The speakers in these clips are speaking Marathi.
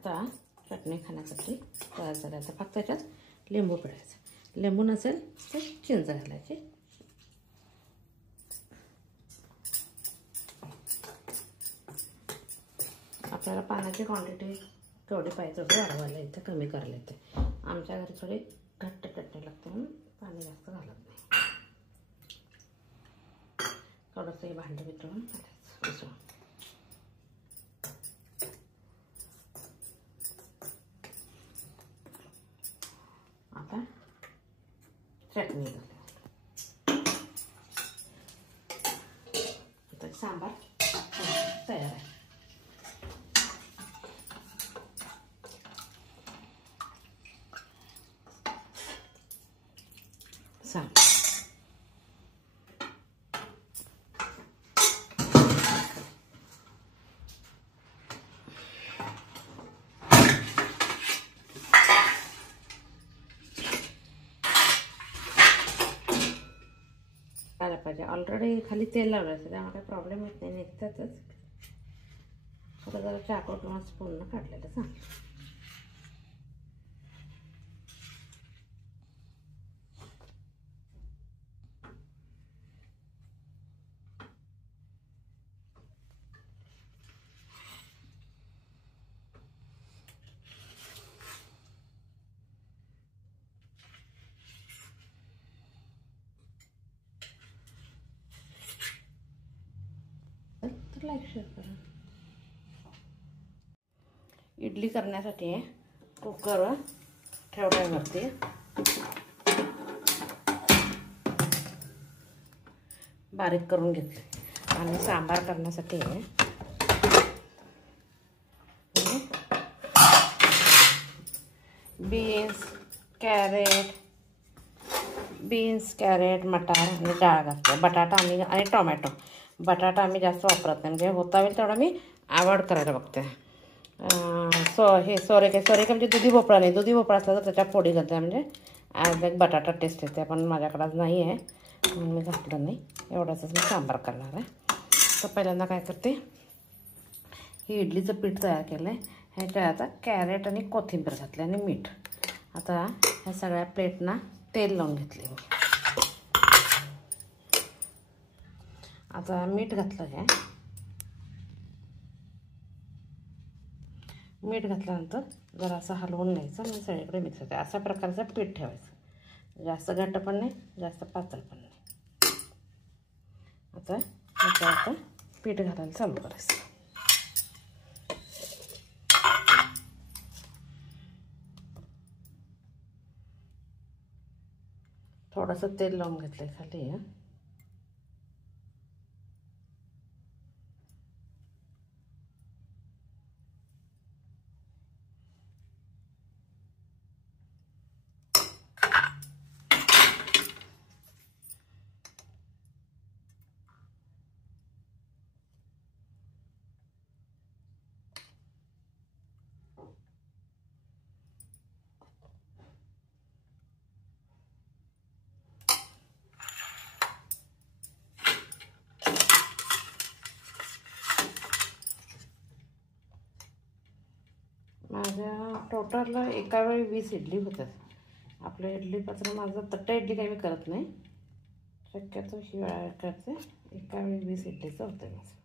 आता चटणी खाण्यासाठी तयार झाली. आता फक्त त्याच्यात लिंबू पिळायचं. लिंबू नसेल तर चिंच घालायची. आपल्याला पाण्याची क्वांटिटी केवढी पाहिजे तेवढी वाढवायला येते, कमी करायला येते. आमच्या घरी थोडी घट्ट चटणी लागते म्हणून पाणी जास्त घालत नाही. थोडंसं हे भांडं वितळून घालायचं. आता चटणी घालायची. आता सांबार तयार आहे. सांबार आला पाहिजे. ऑलरेडी खाली तेल लावलं असतं त्यामुळे काही प्रॉब्लेम येत नाही, निघतातच. थोडं जरा चाकू किंवा स्पूननं काढलेलं चांगलं. तर लाईक शेअर करा. इडली करण्यासाठी कुकर ठेवण्यावरती बारीक करून घेतले. आणि सांबार करण्यासाठी बीन्स, कॅरेट, मटार आणि डाळ घातली. बटाटा आणि टोमॅटो. बटाटा आम्ही जास्त वापरत नाही, म्हणजे होता होईल तेवढं मी अवॉइड करायला बघते. सोरेका म्हणजे दुधी भोपळा नाही. दुधी भोपळा असला तर त्याच्या फोडी घालते, म्हणजे ॲज एक बटाटा टेस्ट येते. पण माझ्याकडे नाही आहे म्हणून मी घातलं नाही. एवढंच मी सांबार करणार आहे. तर पहिल्यांदा काय करते, हे इडलीचं पीठ तयार केलं आहे. ह्याच्यात आता कॅरेट आणि कोथिंबीर घातली आणि मीठ. आता ह्या सगळ्या प्लेटना तेल लावून घेतले मी. आता मीठ घातलं आहे. मीठ घातल्यानंतर जरा असं हलवून घ्यायचं आणि सगळीकडे मिक्स होते. अशा प्रकारचं पीठ ठेवायचं. जास्त घट्ट पण नाही, जास्त पातळ पण नाही. आता ह्याच्यात पीठ घालायला चालू करायचं. थोडंसं तेल लावून घेतलं आहे खाली. माझ्या टोटल एका वेळी 20 इडली होतात. आपल्या इडलीपासून माझं तट्टा इडली काही मी करत नाही, शक्यतो शिवाय करते. एका वेळी 20 इडलीचं होतं माझं.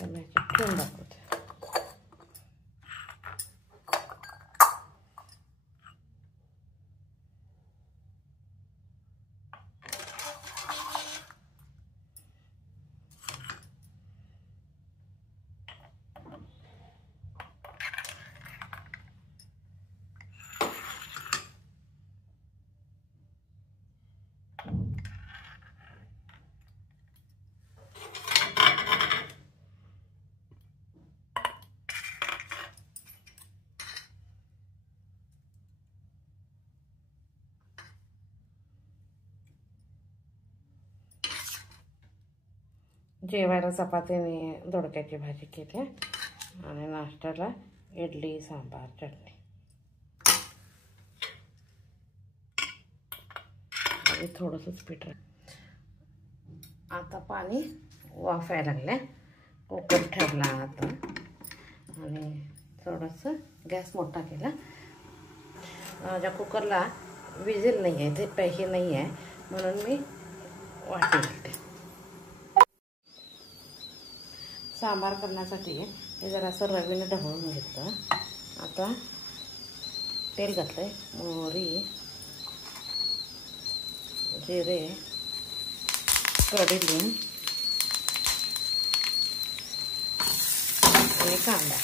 तर मी ठेवून दाखवते. जेवायला चपातीने दोडक्याची भाजी केली आणि नाश्त्याला इडली, सांबार, चटणी. आणि थोडंसंच पीठ आता पाणी वाफायला लागलं. कुकर ठेवला आता आणि थोडंसं गॅस मोठा केला. माझ्या कुकरला विजिल नाही आहे, ते पैसे नाही आहे, म्हणून मी वाटी घालते. सांबार करण्यासाठी हे जरासं रवीने ढवळून घेतलं. आता तेल घातलं आहे, मोहरी, जिरे, कढीलिंब आणि कांदा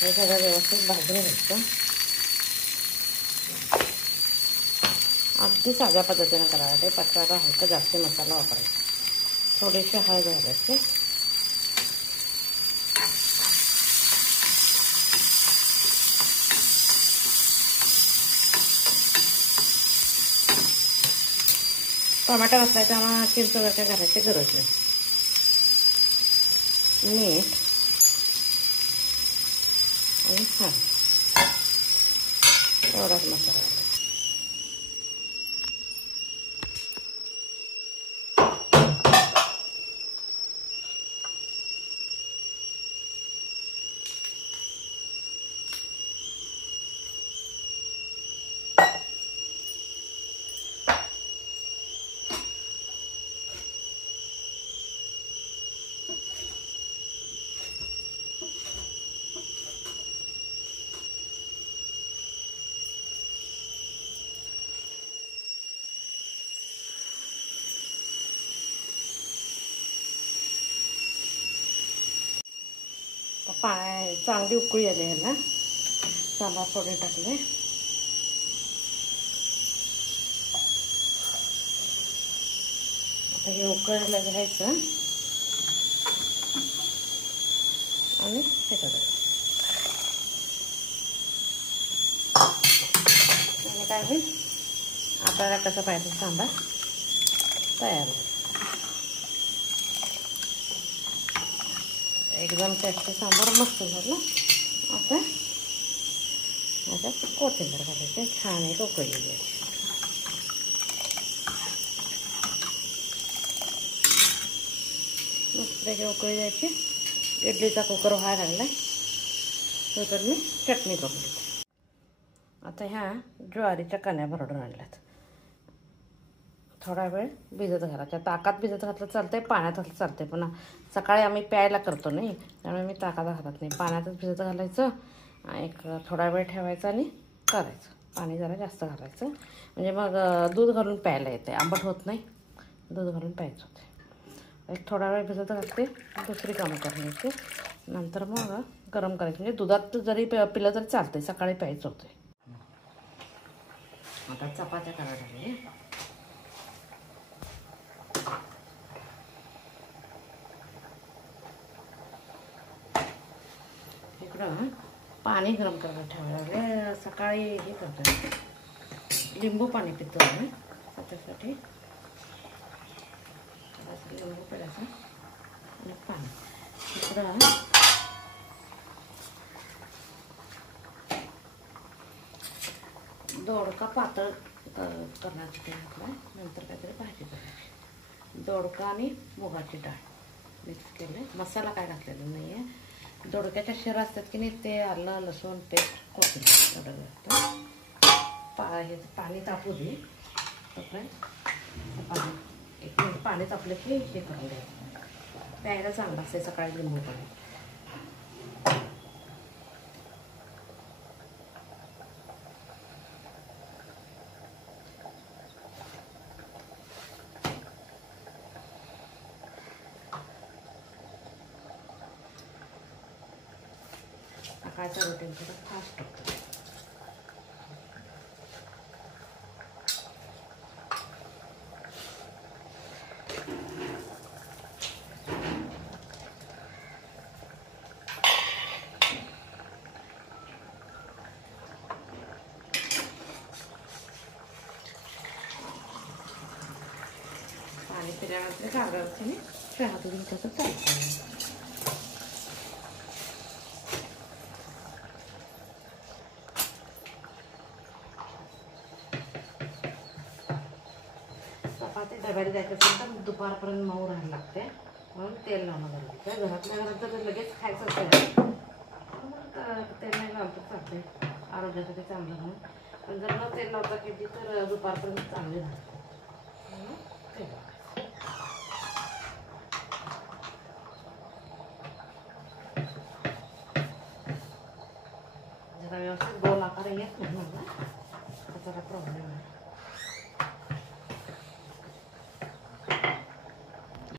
हे सगळं व्यवस्थित भाजून घ्यायचं. अगदी साध्या पद्धतीने करायला ते पचवायला हलका जास्त मसाला वापरायचा. थोडीशी हळद घालायची. टोमॅटो घातलायचा मग चिंच वगैरे घालायची गरज नाही. मीठ आणि हळद एवढाच मसाला घालायचा. चांगली उकळी आली ह्याला. सांबार फोडणी टाकले. आता हे उकळायला घ्यायचं आणि हे करायचं. काय होईल आपल्याला कसं पाहिजे सांबार तयार होईल. एकदम टेस्टी सांबार मस्त झालं. आता याच्यात कोथिंबीर घालायची. छान एक उकळी द्यायची. मस्त उकळी द्यायची. इडलीचा कुकर व्हायला लागलाय तर मी चटणी करून देते. आता ह्या ज्वारीच्या कण्या भरडून आणल्यात. थोडा वेळ भिजत घालायच्या. ताकात भिजत घातलं चालतंय, पाण्यात घातलं चालतंय, पण सकाळी आम्ही प्यायला करतो नाही, त्यामुळे मी ताकात घालत नाही. पाण्यातच भिजत घालायचं. एक थोडा वेळ ठेवायचा आणि करायचं. पाणी जरा जास्त घालायचं म्हणजे मग दूध घालून प्यायला येते, आंबट होत नाही. दूध घालून प्यायचं होते. एक थोडा वेळ भिजत घालते, दुसरी कामं करायची. नंतर मग गरम करायचं. म्हणजे दुधात जरी पिलं तरी चालतंय, सकाळी प्यायचं होते. आता चपात्या करायला लागले. इकडं पाणी गरम करायला ठेवायला लागले. सकाळी हे करतो, लिंबू पाणी पितो आम्ही. त्याच्यासाठी लिंबू पिळायचं आणि पाणी. इकडं दोडका पातळ करण्याचं ते घातलं. नंतर काहीतरी भाजी करायची. दोडका आणि मुगाची डाळ मिक्स केले. मसाला काय घातलेला नाही आहे. दोडक्याच्या शिरा असतात की नाही, ते आलं लसूण पेस्ट कोथिंबीर एवढं घालतं. पाणी तापू दे. पाणी एक मिनिट पाणी तापलं की हे करून द्यायचं. प्यायला चांगलं असते सकाळी लिंबू पाणी. सकाळच्या रुटीन थोडं फास्ट होतं. पाणी पिल्यानंतर कागदावरती चहा तुम्ही कसं चालतं. डब्याला जायचं असेल तर दुपारपर्यंत मऊ राहायला लागते, म्हणून तेल लावणं गरजेचं आहे. घरातल्या घरात जर लगेच खायचं असेल मग तेल नाही लावतं चालते, आरोग्यासाठी चांगलं म्हणून. पण जर न तेल लावता केली तर दुपारपर्यंत चांगली राहते. तेल जरा व्यवस्थित गोल आकार येत नाही मला, त्याचा प्रॉब्लेम आहे.